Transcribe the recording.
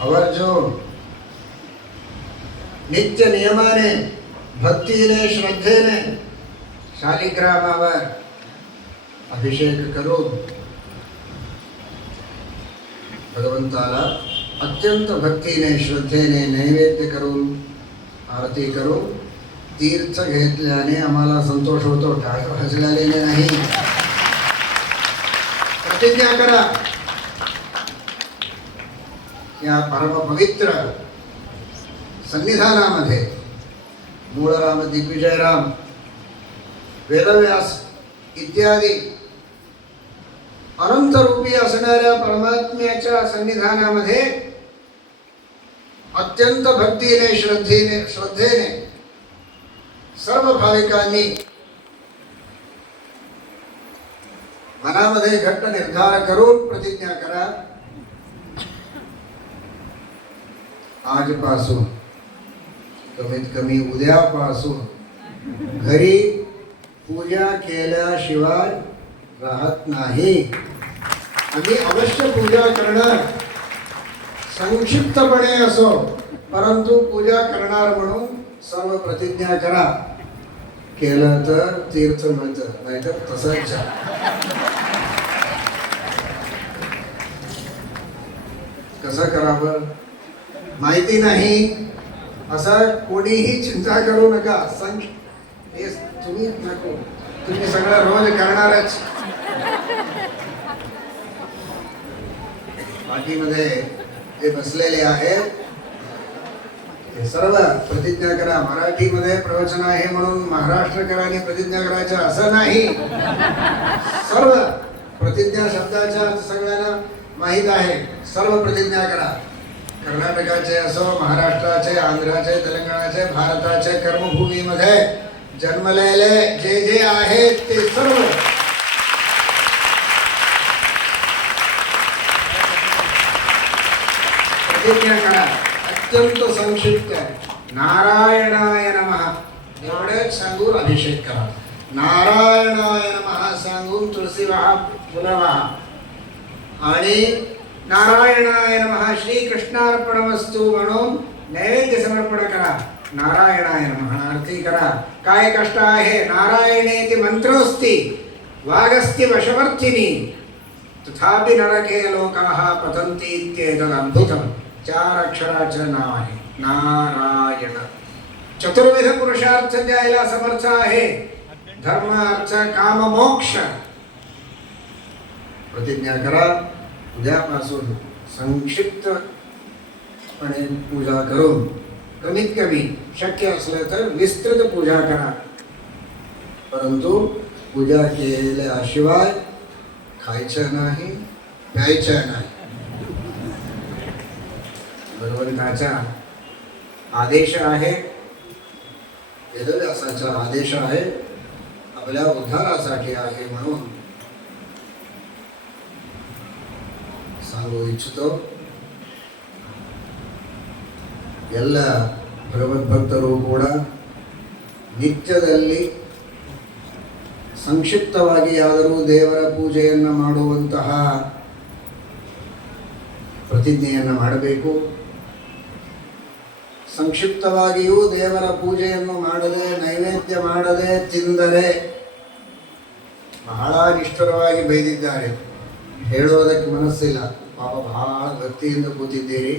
आवर्जून नित्य नियमाने भक्तीने श्रद्धेने शालिग्रामावर अभिषेक करून भगवंताला अत्यंत भक्तीने श्रद्धेने नैवेद्य करून आरती करून तीर्थ घेतल्याने आम्हाला संतोष होतो, टाळ वाजल्याने नाही. प्रतिज्ञा करा या परमपवित्र सन्निधानामध्ये मूळराम, दिग्विजयराम, वेदव्यास इत्यादी अनंतरूपी असणाऱ्या परमात्म्याच्या सन्निधानामध्ये अत्यंत भक्तीने श्रद्धेने सर्व भाविकांनी मनामध्ये घट्ट निर्धार करून प्रतिज्ञा करा. आजपासून कमीत कमी उद्यापासून घरी पूजा केल्याशिवाय राहत नाही. आम्ही अवश्य पूजा करणार, संक्षिप्तपणे असो परंतु पूजा करणार म्हणून सर्व प्रतिज्ञा करा. केलं तर तीर्थ मिळतं, नाहीतर तसंच. कसं करावं माहिती नाही असं कोणीही चिंता करू नका. हे तुम्ही नको, तुम्ही सगळं रोज करणारच. पाठीमध्ये जे बसलेले आहेत ते सर्व प्रतिज्ञा करा. मराठीमध्ये प्रवचन आहे म्हणून महाराष्ट्रकरांनी प्रतिज्ञा करायचं असं नाही. सर्व प्रतिज्ञा शब्दाच्या सगळ्यांना माहीत आहे. सर्व प्रतिज्ञा करा. कर्नाटकाचे असो, महाराष्ट्राचे, आंध्राचे, तेलंगणाचे, भारताचे कर्मभूमीमध्ये जन्मलेले जे जे आहेत ते सर्व प्रतिज्ञा करा. अत्यंत संक्षिप्त नारायणाय नमः एवढेच सांगून अभिषेक करा. नारायणाय नमः सांगून तुळशी वाहा, फुलं वाहा आणि नारायणाय नमः श्रीकृष्णार्पणमस्तु म्हणून नैवेद्य समर्पण करा. नारायणाय नमः आरती करा. काय कष्ट आहे. नारायणेति मंत्रोस्ति वागस्ति वशवर्तिनी तथापि नरके लोकाः पतन्ति इत्येतद् अद्भुतम्. 4 अक्षराचं नाव आहे नारायण. चतुर्विध पुरुषार्थ द्यायला समर्थ आहे. धर्म, अर्थ, काम, मोक्ष. प्रतिज्ञा करा. उद्यापासून संक्षिप्तपणे पूजा करून कमीत कमी शक्य असलं तर विस्तृत पूजा करा. परंतु पूजा केल्याशिवाय खायचं नाही, प्यायचं नाही. भगवंताचा आदेश आहे, वेदव्यासाचा आदेश आहे, आपल्या उद्धारासाठी आहे म्हणून सांगू इच्छितो. ಎಲ್ಲ ಭಗವದ್ಭಕ್ತರು ಕೂಡ ನಿತ್ಯದಲ್ಲಿ ಸಂಕ್ಷಿಪ್ತವಾಗಿಯಾದರೂ ದೇವರ ಪೂಜೆಯನ್ನು ಮಾಡುವಂತಹ ಪ್ರತಿಜ್ಞೆಯನ್ನು ಮಾಡಬೇಕು. ಸಂಕ್ಷಿಪ್ತವಾಗಿಯೂ ದೇವರ ಪೂಜೆಯನ್ನು ಮಾಡದೆ ನೈವೇದ್ಯ ಮಾಡದೆ ತಿಂದರೆ ಬಹಳ ನಿಷ್ಠುರವಾಗಿ ಬೈದಿದ್ದಾರೆ. ಹೇಳೋದಕ್ಕೆ ಮನಸ್ಸಿಲ್ಲ. ಪಾಪ ಬಹಳ ಭಕ್ತಿಯಿಂದ ಕೂತಿದ್ದೀರಿ,